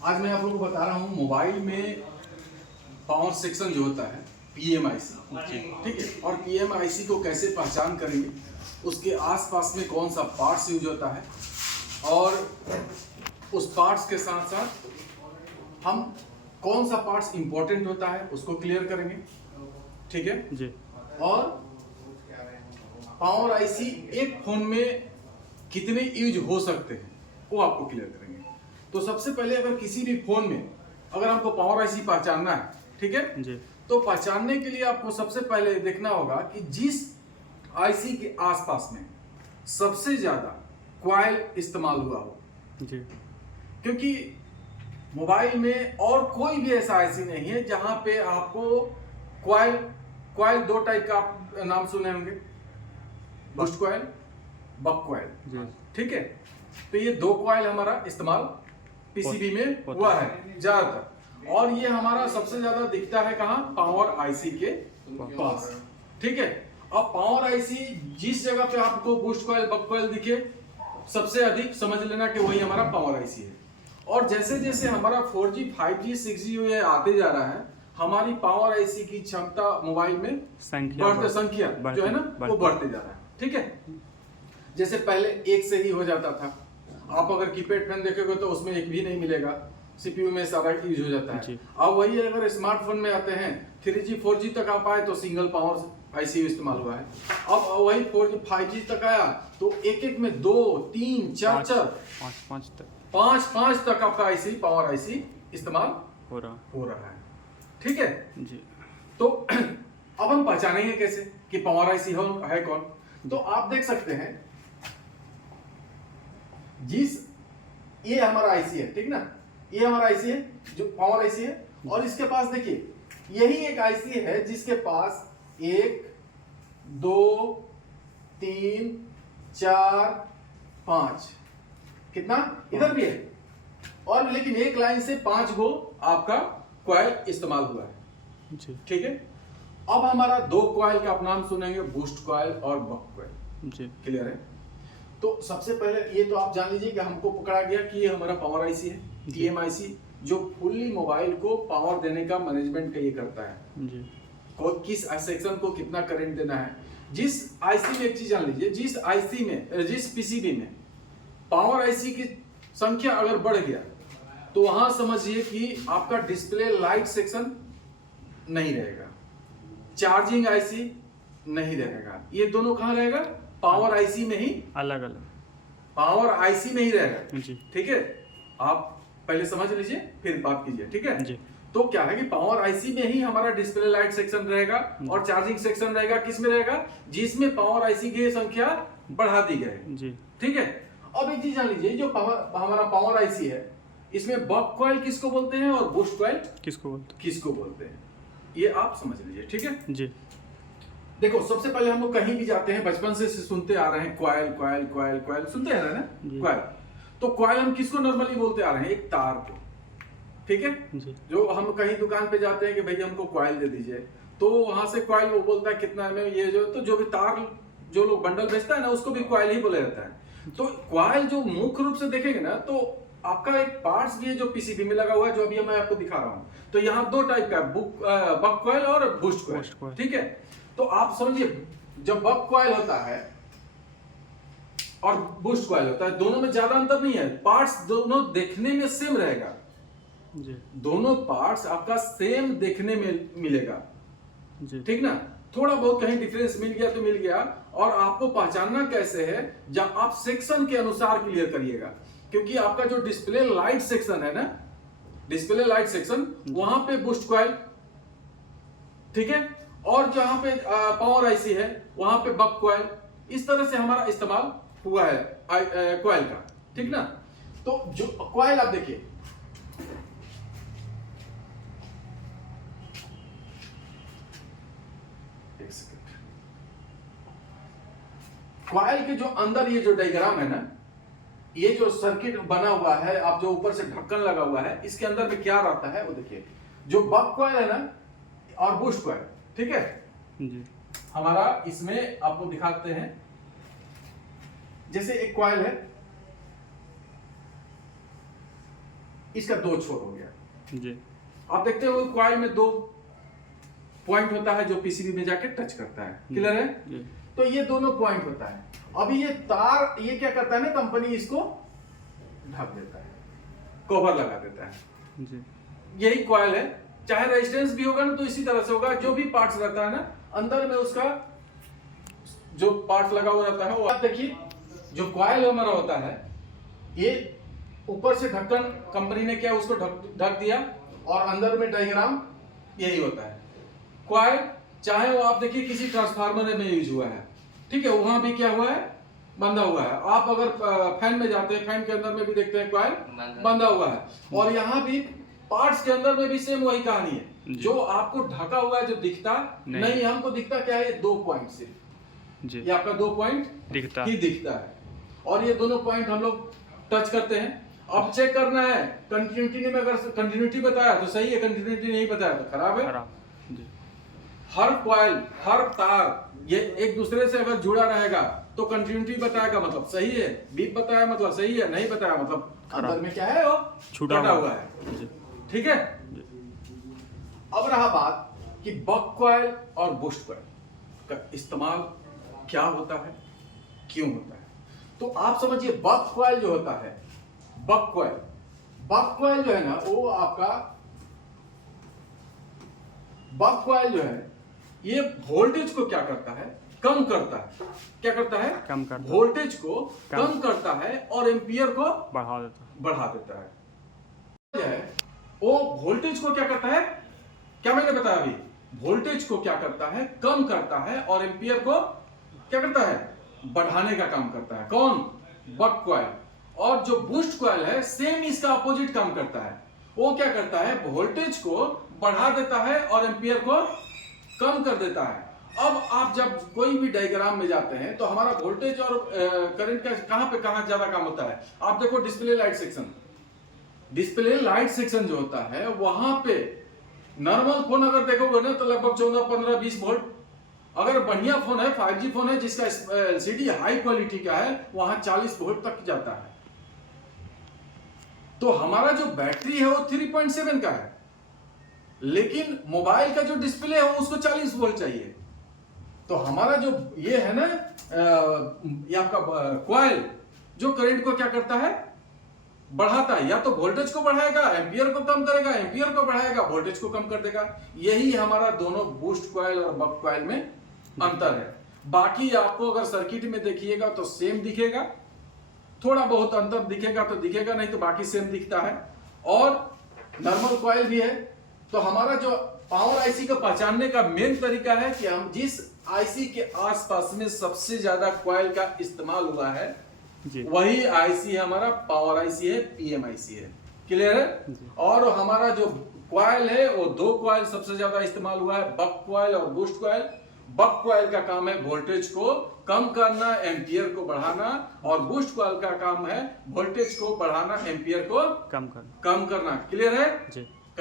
आज मैं आप लोगों को बता रहा हूँ मोबाइल में पावर सेक्शन जो होता है PMIC, ठीक है, और PMIC को कैसे पहचान करेंगे, उसके आसपास में कौन सा पार्ट्स यूज होता है और उस पार्ट्स के साथ साथ हम कौन सा पार्ट्स इंपॉर्टेंट होता है उसको क्लियर करेंगे, ठीक है जी। और पावर आईसी एक फोन में कितने यूज हो सकते हैं वो आपको क्लियर करेंगे। तो सबसे पहले अगर किसी भी फोन में अगर हमको पावर आईसी पहचानना है, ठीक है जी। तो पहचानने के लिए आपको सबसे पहले देखना होगा कि जिस आईसी के आसपास में सबसे ज्यादा कॉइल इस्तेमाल हुआ हो, जी। क्योंकि मोबाइल में और कोई भी ऐसा आईसी नहीं है जहां पे आपको कॉइल दो टाइप का आप नाम सुने होंगे, बूस्ट कॉइल, बक कॉइल, ठीक है। तो ये दो कॉइल हमारा इस्तेमाल पीसीबी में हुआ है ज्यादातर, और ये हमारा सबसे ज्यादा दिखता है कहाँ, पावर आईसी के पास, ठीक है। अब पावर आईसी जिस जगह पे आपको बूस्ट कॉइल बक कॉइल दिखे सबसे अधिक समझ लेना कि वही हमारा पावर आईसी है। और जैसे जैसे हमारा 4G 5G 6G ये आते जा रहा है, हमारी पावर आईसी की क्षमता मोबाइल में संख्या जो है ना वो बढ़ते जा रहा है, ठीक है। जैसे पहले एक से ही हो जाता था, आप अगर कीपैड फोन देखेंगे तो उसमें एक भी नहीं मिलेगा, सीपीयू में सारा यूज हो जाता है। अब वही अगर स्मार्टफोन में आते हैं 3G 4G तक आप आए तो सिंगल पावर आईसी इस्तेमाल हुआ है। अब वही 4G 5G तक आया तो एक एक में 2 3 4 5 तक आपका आईसी पावर आईसी इस्तेमाल हो रहा है, ठीक है जी। तो अब हम पहचानेंगे कैसे कि पावर आईसी है कौन। तो आप देख सकते हैं ये हमारा आईसी है, ठीक ना, ये हमारा आईसी है जो पावर आईसी है, और इसके पास देखिए यही एक आईसी है जिसके पास 1 2 3 4 5 कितना इधर भी है, और लेकिन एक लाइन से 5 गो आपका कॉइल इस्तेमाल हुआ है, ठीक है। अब हमारा दो कॉइल का आप नाम सुनेंगे, बूस्ट कॉइल और बक कॉइल, क्लियर है। तो सबसे पहले ये तो आप जान लीजिए कि हमको पकड़ा गया कि ये हमारा पावर आईसी है, PMIC, जो फुल्ली मोबाइल को पावर देने का मैनेजमेंट का ये करता है जी। किस सेक्शन को कितना करंट देना है। जिस आईसी में एक चीज जान लीजिए, जिस पीसीबी में पावर आईसी की संख्या अगर बढ़ गया तो वहां समझिए कि आपका डिस्प्ले लाइट सेक्शन नहीं रहेगा, चार्जिंग आईसी नहीं रहेगा, ये दोनों कहां रहेगा, पावर आईसी में ही, अलग अलग पावर आईसी में ही रहेगा, ठीक है। आप पहले समझ लीजिए फिर बात कीजिए, ठीक है जी। तो क्या है कि पावर आईसी में ही हमारा डिस्प्ले लाइट सेक्शन रहेगा और चार्जिंग सेक्शन रहेगा, किस में रहेगा, जिसमें पावर आईसी की संख्या बढ़ा दी गई, ठीक है। अब एक चीज जान लीजिए, जो हमारा पावर आईसी है इसमें बक कॉइल किसको बोलते हैं और बूस्ट कॉइल किसको बोलते हैं, ये आप समझ लीजिए, ठीक है जी। देखो सबसे पहले हम लोग कहीं भी जाते हैं बचपन से सुनते आ रहे हैं कॉइल कॉइल कॉइल कॉइल, सुनते हैं ना कॉइल। तो कॉइल हम किसको नॉर्मली बोलते आ रहे हैं, एक तार को, ठीक है। जो हम कहीं दुकान पे जाते हैं कि भैया हमको कॉइल दे दीजिए, तो वहां से कॉइल वो बोलता है कितना में, ये जो भी तार जो लोग बंडल बेचता है ना उसको भी कॉइल ही बोला जाता है। तो कॉइल जो मुख्य रूप से देखेंगे ना तो आपका एक पार्ट्स भी है जो पीसीबी में लगा हुआ है, जो अभी मैं आपको दिखा रहा हूँ। तो यहाँ दो टाइप का बक कॉइल और बूस्ट कॉइल, ठीक है। तो आप समझिए जब बक कॉइल होता है और बूस्ट कॉइल होता है, दोनों में ज्यादा अंतर नहीं है, पार्ट्स दोनों देखने में सेम रहेगा जी। दोनों पार्ट्स आपका सेम देखने में मिलेगा, ठीक ना। थोड़ा बहुत कहीं डिफरेंस मिल गया तो मिल गया, और आपको पहचानना कैसे है, जब आप सेक्शन के अनुसार क्लियर करिएगा, क्योंकि आपका जो डिस्प्ले लाइट सेक्शन है ना, डिस्प्ले लाइट सेक्शन वहां पे बूस्ट कॉइल, ठीक है, और जहां पे पावर आईसी है वहां पे बक कॉइल, इस तरह से हमारा इस्तेमाल हुआ है कॉइल का, ठीक ना। तो जो कॉइल आप देखिए, एक सेकंड, कॉइल के जो अंदर ये जो डायग्राम है ना, ये जो सर्किट बना हुआ है, आप जो ऊपर से ढक्कन लगा हुआ है, इसके अंदर में क्या रहता है वो देखिए। जो बक कॉइल है ना और बूस्ट कॉइल, ठीक है जी। हमारा इसमें आपको दिखाते हैं, जैसे एक कॉइल है, इसका 2 छोर हो गया जी। आप देखते हो कॉइल में 2 पॉइंट होता है जो पीसीबी में जाके टच करता है, क्लियर है जी। तो ये दोनों पॉइंट होता है। अभी ये तार ये क्या करता है ना, कंपनी इसको ढक देता है, कवर लगा देता है जी। यही कॉइल है। चाहे रेजिस्टेंस भी होगा ना तो इसी तरह से होगा, जो भी पार्ट्स रहता है ना अंदर में उसका जो पार्ट लगा हुआ रहता है वो आप देखिए जो कॉइल हमारा होता है ये ऊपर से ढक्कन कंपनी ने क्या उसको ढक दिया और अंदर में डायग्राम यही होता है। कॉइल चाहे वो आप देखिए किसी ट्रांसफार्मर में यूज हुआ है, ठीक है, वहां भी क्या हुआ है, बंधा हुआ है। आप अगर फैन में जाते हैं, फैन के अंदर में भी देखते हैं कॉइल बंधा हुआ है। और यहाँ भी पार्ट्स के अंदर में भी सेम वही कहानी है, जो आपको ढका हुआ है जो दिखता नहीं हमको दिखता क्या है, ये 2 पॉइंट सिर्फ, ये आपका 2 पॉइंट दिखता है और ये दोनों पॉइंट हम लोग टच करते हैं। अब चेक करना है कंटिन्यूटी में, अगर कंटिन्यूटी बताया तो सही है, कंटिन्यूटी नहीं बताया तो खराब है। हर कॉइल हर तार ये एक दूसरे से अगर जुड़ा रहेगा तो कंटिन्यूटी बताएगा मतलब सही है, बीप बताया मतलब सही है, नहीं बताया मतलब अंदर में क्या है वो छूटा हुआ है, ठीक है। अब रहा बात कि बक कॉइल और बूस्ट कॉइल का इस्तेमाल क्या होता है, क्यों होता है। तो आप समझिए बक कॉइल जो होता है, बक कॉइल जो है ना वो आपका बक कॉइल जो है ये वोल्टेज को क्या करता है, कम करता है। क्या करता है, कम करता है, वोल्टेज को कम करता है और एम्पियर को बढ़ा देता है। वो वोल्टेज को क्या करता है, क्या मैंने बताया अभी, वोल्टेज को क्या करता है, कम करता है और एम्पियर को क्या करता है, बढ़ाने का काम करता है। कौन, बक कॉइल। और जो बूस्ट कॉइल है सेम इसका अपोजिट काम करता है, वो क्या करता है, वोल्टेज को बढ़ा देता है और एम्पियर को कम कर देता है। अब आप जब कोई भी डायग्राम में जाते हैं तो हमारा वोल्टेज और करंट का कहां ज्यादा काम होता है। आप देखो डिस्प्ले लाइट सेक्शन जो होता है वहां पे नॉर्मल फोन अगर देखोगे ना तो लगभग 14, 15, 20 वोल्ट। अगर बढ़िया फोन है 5G फोन है जिसका एलसीडी हाई क्वालिटी का है वहां 40 वोल्ट तक जाता है। तो हमारा जो बैटरी है वो 3.7 का है, लेकिन मोबाइल का जो डिस्प्ले है उसको 40 वोल्ट चाहिए। तो हमारा जो ये है ना ये आपका कॉइल जो करंट को क्या करता है, बढ़ाता है। या तो वोल्टेज को बढ़ाएगा, एम्पियर को कम करेगा, एम्पियर को बढ़ाएगा, वोल्टेज को कम कर देगा। यही हमारा दोनों बूस्ट कॉइल और बक कॉइल में अंतर है। बाकी आपको अगर सर्किट में देखिएगा तो सेम दिखेगा, थोड़ा बहुत अंतर दिखेगा तो दिखेगा, नहीं तो बाकी सेम दिखता है। और नॉर्मल कॉइल भी है। तो हमारा जो पावर आईसी को पहचानने का मेन तरीका है कि हम जिस आईसी के आसपास में सबसे ज्यादा कॉइल का इस्तेमाल हुआ है वही आईसी हमारा पावर आईसी है, पीएम आईसी है, क्लियर है। और हमारा जो कॉइल है वो 2 कॉइल सबसे ज्यादा इस्तेमाल हुआ है, बक कॉइल और बूस्ट कॉइल। बक कॉइल का काम है वोल्टेज को कम करना, एम्पियर को बढ़ाना, और बूस्ट कॉइल का काम है वोल्टेज को बढ़ाना, एम्पियर को कम करना, क्लियर है जी।